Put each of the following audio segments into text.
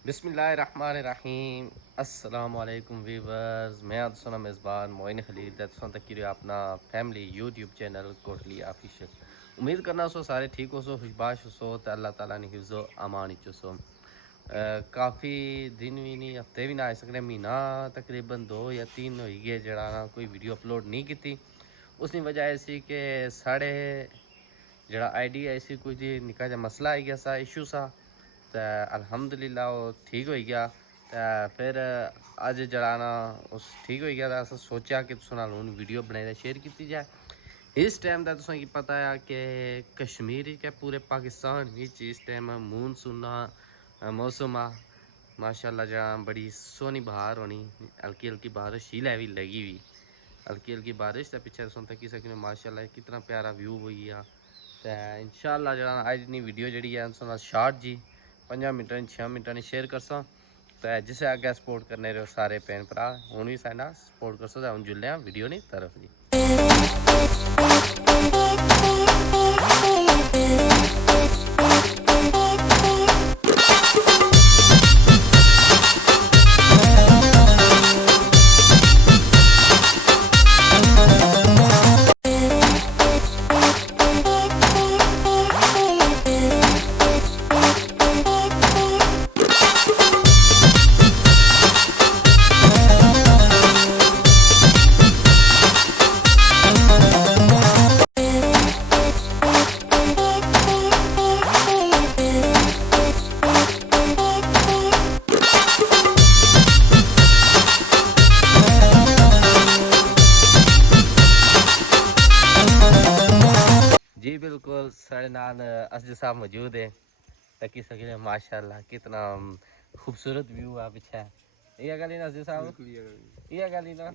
बिस्मिल्लाहिर्रहमानिर्रहीम अस्सलाम वालेकुम वीवर्स। मैं आज सुना मेज़बान मोइन खलील तुम तक अपना family YouTube channel Kotli official. उम्मीद करना सो सारे ठीक हो सो खुशबाश हो सो तो अल्लाह ताला ने हिफ्ज़ो अमान चो सो। काफ़ी दिन भी नहीं हफ्ते भी ना आ सकते महीना तकरीबन 2 या 3 हो गए जरा ना कोई वीडियो अपलोड नहीं की। उसकी वजह ऐसी कि साढ़े जरा आईडी ऐसी कुछ निका जा मसला आई गया सा इशू सा तो अल्हम्दुलिल्लाह वो ठीक हो गया। तो फिर अज जरा ना उस ठीक हो गया तो अस सोचा कि तुस नाल वीडियो बनाई शेयर की जाए। इस टाइम का तुसें पता है कि कश्मीर के पूरे पाकिस्तान इस टाइम मूनसून मौसम आ माशाल्लाह जहाँ बड़ी सोहनी बहार होनी। हल्की हल्की बारिश हील भी लगी हुई हल्की हल्की बारिश तो पिछले तुम तकी सकने माशाल्लाह कितना प्यारा व्यू हुई है। तो इंशाल्लाह जरा अज नी वीडियो जी है शार्ट जी 5 मिनट 6 मिनट शेयर करसा। तो जिसे अगर सपोर्ट करने रहो सारे भैन भरा हूँ भी साढ़ा सपोर्ट कर सकते हूँ जुल्ले वीडियो नहीं तरफ जी। जी बिल्कुल साढ़े नाल असद साहब मौजूद है तकी सके माशाल्लाह कितना खूबसूरत व्यू आ पीछे ये गल ना असद साहब ये गल ना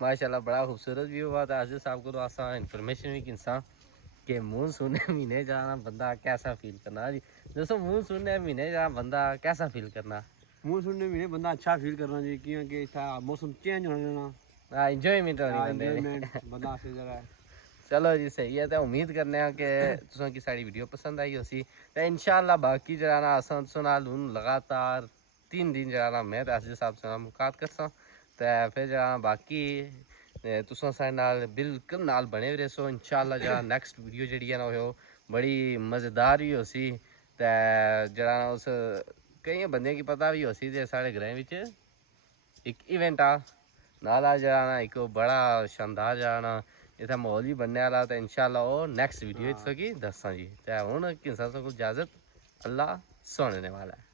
माशाल्लाह बड़ा खूबसूरत व्यू आ। असद साहब को असा इन्फॉर्मेशन भी किसा कि मूनसून महीने जाना बंदा कैसा फील करना जी दोस्तों मूनसून महीने जाना बंदा कैसा फील करना मूनसून महीने बंदा अच्छा फील करना जी क्योंकि मौसम चेंज होना जाना हाँ इंजॉयमेंट होनी बंदे बंदा से जरा चलो जी सही है। तो उम्मीद करने कि तुसें की साड़ी वीडियो पसंद आई होसी तो इंशाल्लाह बाकी जरा ना असां तुसें नाल हुन लगातार 3 दिन जरा ना मैं असद साहब से मुलाकात करसा। तो फिर जरा बाकी तुसें साढ़े नाल बिल्कुल नाल बने हुए रहो इंशाल्लाह जरा नेक्स्ट वीडियो जी है ना हो बड़ी मज़ेदार भी होसी। तो जरा उस कई बंदे की पता भी होसी जे साढ़े ग्रह विच एक इवेंट आ नाला जरा ना एक बड़ा शानदार जरा ना इतना माहौल भी बनने वाला। तो इंशाल्लाह वो नेक्स्ट वीडियो की दसा जी। तो हूँ किसा को इजाजत अल्लाह सुनने वाला है।